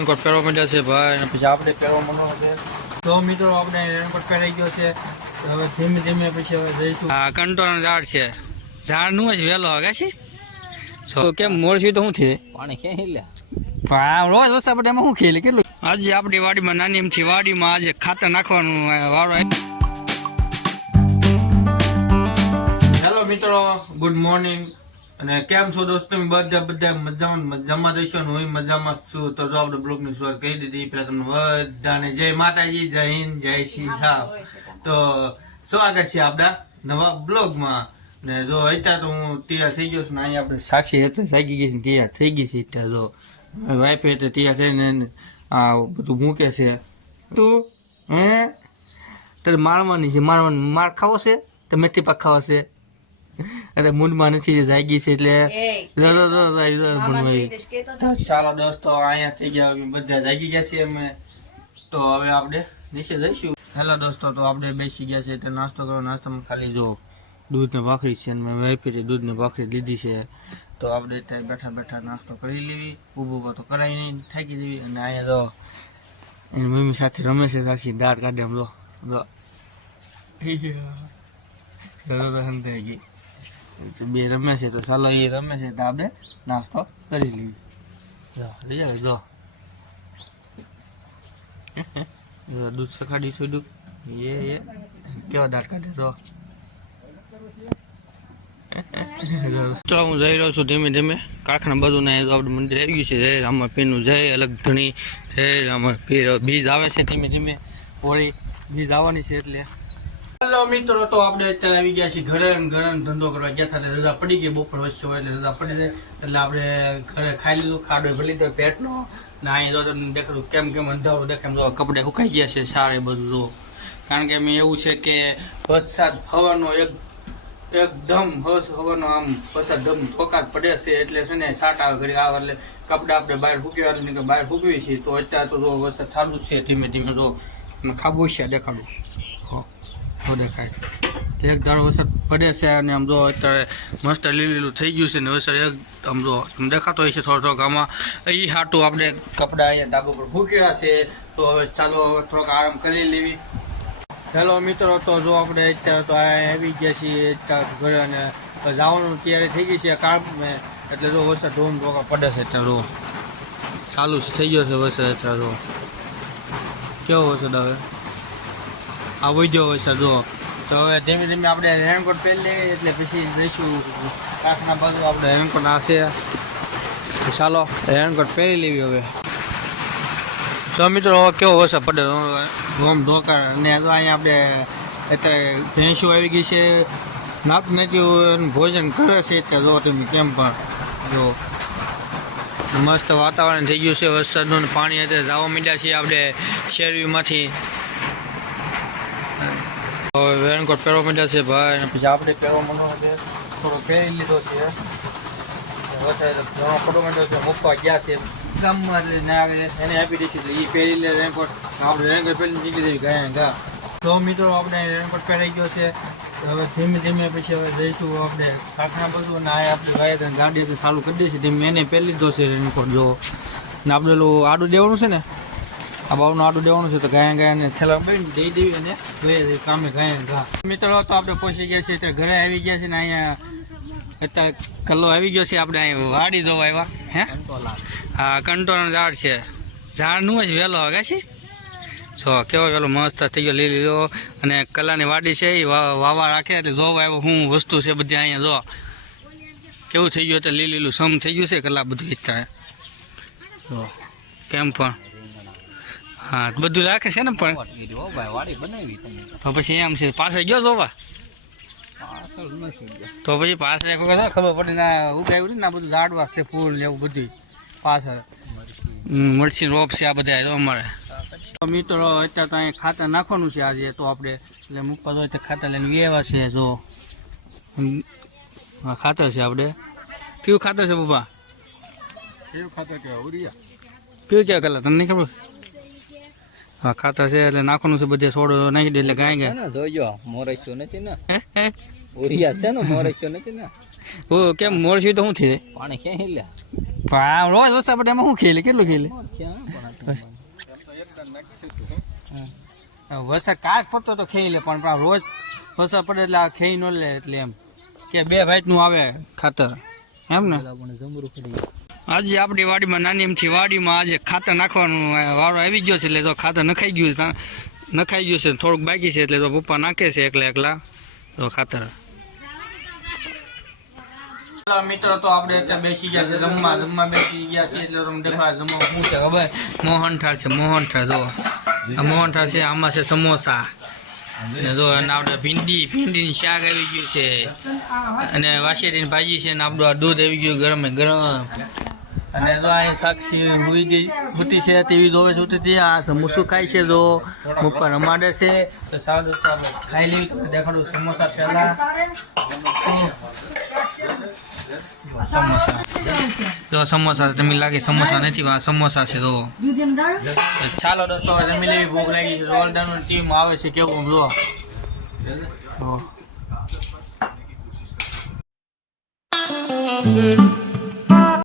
Raincoat પહેરવા માંડ્યા છે ભાઈ. અને પછી આપણે પહેરવા માંડવા છે. તો મિત્રો આપણે રેનકોટ પહેરાઈ ગયો છે. હવે ધીમે ધીમે પછી હવે જઈશું. હા કંટોળાનું ઝાડ છે. ઝાડનું જ વહેલો હવે છે. તો કેમ મોરસી તો શું છે? પાણી ક્યાં લે? આ રોજ વસ્તા પડે એમાં શું ખેલી? કેટલું? આજે આપણી વાડીમાં નાની એમથી વાડીમાં આજે ખાતર નાખવાનું વારો આવ્યો. હેલો મિત્રો ગુડ મોર્નિંગ. અને કેમ છો દોસ્તો? બધા બધા મજામાં મજામાં રહીશો ને? હું મજામાં છું. તો જો આપણે બ્લોગની શરૂઆત કહી દીધી. પેલા તમને બધાને જય માતાજી, જય હિન્દ, જય શ્રી રામ. તો સ્વાગત છે આપણા નવા બ્લોગમાં. ને જો અત્યારે તો હું તૈયાર થઈ ગયો છું ને, અહીંયા આપણે સાક્ષી હતો સાગી ગઈ છે તૈયાર થઈ ગઈ છે અત્યારે જો. વાઈફ એટલે તૈયાર થઈને આ બધું મૂકે છે. તું, હે? તારે મારવાની છે મારવાની માર ખાવો છે? તો મેથી પાક ખાવો છે. અરે મૂડમાં નથી જાગી છે એટલે રો- રો- રો- રો- રો- મૂડમાં તો ચાલો દોસ્તો અહીંયા થઈ ગયા બધા જાગી ગયા છીએ અમે તો હવે આપણે નીચે જઈશું હેલો દોસ્તો તો આપણે બેસી ગયા છે એટલે નાસ્તો કરો નાસ્તામાં ખાલી જો દૂધ ને ભાખરી છે અને મેં વાઈફી દૂધ ને ભાખરી લીધી છે તો આપણે ત્યાં બેઠા બેઠા નાસ્તો કરી લેવી ઊભું ઊભું તો કરાવી નહીં થાકી દેવી અને અહીંયા જો એની મમ્મી સાથે રમે છે સાક્ષી દાળ કાઢે એમ લો થઈ ગયો સમજાઈ ગઈ બે રમે છે તો ચાલો એ રમે છે તો આપણે નાસ્તો કરી લઈએ. જો. જો. જો દૂધ સખાડી છોડ્યું. એ એ. કેવા દાંત કાઢે જો. તો હું જઈ રહ્યો છું ધીમે ધીમે. કારખાના બધું ને આપણે મંદિર આવી ગયું છે. જય રામા પીરનું જય અલગ ધણી. જય રામા પીર. બીજ આવે છે ધીમે ધીમે. હોળી બીજ આવવાની છે એટલે હેલો મિત્રો, તો આપણે અત્યારે આવી ગયા છીએ ઘરે ઘરે ધંધો કરવા. ગયા હતા રજા પડી ગઈ બપોર વચ્ચે હોય એટલે રજા પડી જાય એટલે આપણે ઘરે ખાઈ લીધું, ખાડો ભરી લીધો, પેટનો. ને અહીં જો તમને દેખાડું કેમ કેમ અંધારું દેખાય જો કપડે સુકાઈ ગયા છે સારે બધું કારણ કે મેં એવું છે કે વરસાદ હવાનો એક એકદમ હસ હવાનો આમ વરસાદ ધમ ઠોકાટ પડે છે એટલે છે ને સાટ ઘડી આવે એટલે કપડા આપણે બહાર ફૂકી એટલે કે બહાર ફૂકવી છીએ. તો અત્યારે તો જો વરસાદ ચાલુ જ છે ધીમે ધીમે જો. ખાબોશિયા દેખાડું. હો દેખાય દેખાય એક દાડો વરસાદ પડે છે અને આમ જો અત્યારે મસ્ત લીલું થઈ ગયું છે ને વરસાદ એક આમ જો દેખાતો હોય છે થોડો થોડોક આમાં એ હાટું આપણે કપડાં અહીંયા ધાબા પર ફૂક્યા છે. તો હવે ચાલો હવે થોડોક આરામ કરી લેવી. હેલો મિત્રો, તો જો આપણે અત્યારે તો આવી ગયા છીએ ઘરે અને જવાનું તૈયારી થઈ ગઈ છે કામ એટલે જો વરસાદ ધોમ ધોકા પડે છે અત્યારે જો. ચાલુ થઈ ગયો છે વરસાદ અત્યારે જો. કેવો વરસાદ હવે આ ગયો છે જો તો હવે ધીમે ધીમે આપણે રેનકોટ પહેરી લઈએ, એટલે પછી જઈશું કાંકના બાજુ આપણે રેનકોટ આવશે ચાલો રેનકોટ પહેરી લેવી હવે. તો મિત્રો, હવે કેવો હશે પડે? ધોમ ધોકા અને તો અહીંયા આપણે અત્યારે ભેંસો આવી ગઈ છે. નાપ નાખ્યું ભોજન કરે છે અત્યારે જો તમે કેમ પણ. જો, મસ્ત વાતાવરણ થઈ ગયું છે વરસાદનું પાણી અત્યારે જવા માંડ્યા છીએ આપણે શેરવીમાંથી રેનકોટ પહેરવા માંડ્યા છે ભાઈ. પછી આપણે પહેરવા માંડવાનો છે. થોડો પહેરી લીધો છે. વરસાદ ઘણો પડવા માંડ્યો છે. મૂકવા ગયા છે ગામમાં એને આપી દઈશું તો એ પહેરી લે રેનકોટ આપણે રેનકોટ નીકળી જઈએ ગયા ગયા તો આપણે રેનકોટ પહેરાઈ ગયો છે. હવે ધીમે ધીમે પછી હવે જઈશું આપણે કાંકણા બધું અને આ આપણે ગયા ગાડી ચાલુ કરી દઈશું. ધીમે એને પહેરી લીધો છે રેનકોટ જો. ને આપણે આડું દેવાનું છે ને? આ બાવનું આડું દેવાનું છે તો ગાયા ગાયા ને થેલા બેન દઈ દેવી અને ગયા કામે ગયા ઘા. મિત્રો, તો આપણે પહોંચી ગયા છીએ ત્યાં ઘરે આવી ગયા છે ને અહીંયા અત્યારે કલ્લો આવી ગયો છે, આપણે અહીં વાડી જોવા આવ્યા. હે? હા કંટોળાનું ઝાડ છે. ઝાડનું જ વહેલો હવે છે જો, કેવો પેલો મસ્ત થઈ ગયો, લીલી લીલો અને કલાની વાડી છે એ વાવા રાખે એટલે જોવા આવ્યો હું, વસ્તુ છે બધી અહીંયા, જો. કેવું થઈ ગયું એટલે લીલી લીલું સમ થઈ ગયું છે કલા બધું અત્યારે જો, કેમ પણ? હા બધું રાખે છે ને પણ. ભાઈ વાડી બનાવી તમે તો પછી એમ છે પાસે ગયો જોવા તો પછી પાસે ખબર પડે ના ઉગાવ્યું ને આ બધું ઝાડવા છે ફૂલ ને એવું બધું પાછળ. મળશી રોપ છે આ બધા અમારે. તો મિત્રો અત્યારે તો અહીંયા ખાતર નાખવાનું છે આજે તો આપણે. એટલે મૂકવા હોય તો ખાતર લઈને વ્યવા છે જો. ખાતર છે આપણે. કયું ખાતર છે પપ્પા? કેવું ખાતર કે ઉરિયા. કયું ક્યાં કલર? તમને નહીં ખબર? હા ખાતર છે એટલે નાખવાનું છે બધે છોડો નાખી દે એટલે ગાય ગાય. જોજો મોરસ્યો નથી ને? હે છે ને મોરસ્યો નથી ને? ઓ કેમ મોરસી તો શું થઈ પાણી ક્યાં લે પા રોજ વસ્તા પડે એમાં શું ખેલે? કેટલું ખેલે? વરસાદ કાક પડતો તો ખેઈ લે પણ રોજ વરસાદ પડે એટલે આ ખેઈ ન લે એટલે એમ. કે બે ભાઈનું આવે ખાતર. એમ ને? આજે આપણી વાડીમાં નાની એમથી વાડીમાં આજે ખાતર નાખવાનું વારો આવી ગયો છે એટલે તો ખાતર નખાઈ ગયું છે નખાઈ ગયું છે, થોડુંક બાકી છે એટલે તો પપ્પા નાખે છે એકલા એકલા તો ખાતર. મિત્રો, તો આપણે અત્યારે બેસી ગયા છે, જમવા જમવા બેસી ગયા છે, એટલે તમને દેખાય જમવા શું છે, ખબર? મોહનથાળ છે, મોહનથાળ જો આ મોહનથાળ છે, આમાં છે સમોસા. ને જો અને આપણે ભીંડી, ભીંડીની શાક આવી ગયું છે. અને વાસેરીની ભાજી છે, ને આપણું આ દૂધ આવી ગયું ગરમે ગરમ. અને જો અહીં સાક્ષી હુઈ હુતી છે ટીવી જોવે છે ઉતી આ સમોસું ખાય છે જો. ઉપર રમાડે છે. તો સાવ ખાઈ લેવી તમને દેખાડું સમોસા પહેલા. જો સમોસા તમે લાગે સમોસા નથી આ સમોસા છે, જો. ચાલો, દોસ્તો, હવે જમી લેવી ભૂખ લાગી છે. રોલદાનું ટીમ આવે છે, કેવું જો.